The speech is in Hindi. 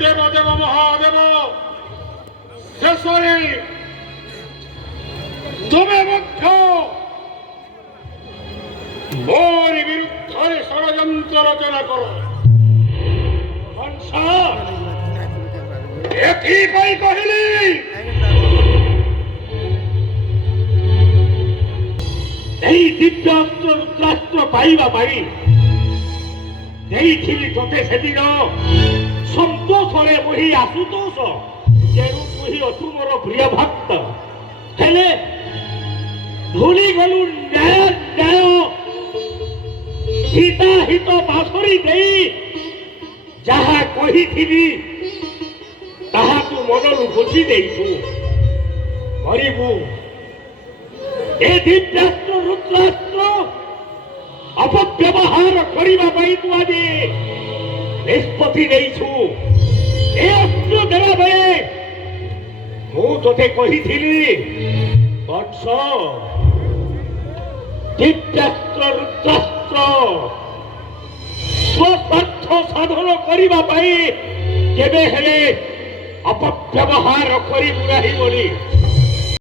देवदेव महादेव शेषरे तुम्हें मध्य मोर विरुद्ध षड्यंत्र रचना करो कहली दिव्यास्त्र रुद्रास्त्र पाइबा पाई तोते से दिन संतोषे मुही आशुतोष तेणु तुही अतु मोर प्रिय भक्त हेले भूली गलु न्याय न्याय हिता हित पाथरी दे जहा कही थी ताहा तू मनरु बुझी देइछु मरिबु ए दिव्यास्त्र रुद्रास्त्र अपव्यवहार करिबा पाई तू आज निष्पत्ति देइछु ए अस्त्र देला बेले मु तोते कहिथिली वत्स दिव्यास्त्र रुद्रास्त्र स्वस्वार्थ साधन करिबा पाई केबे हेले अपव्यवहार करिबु नाही बोली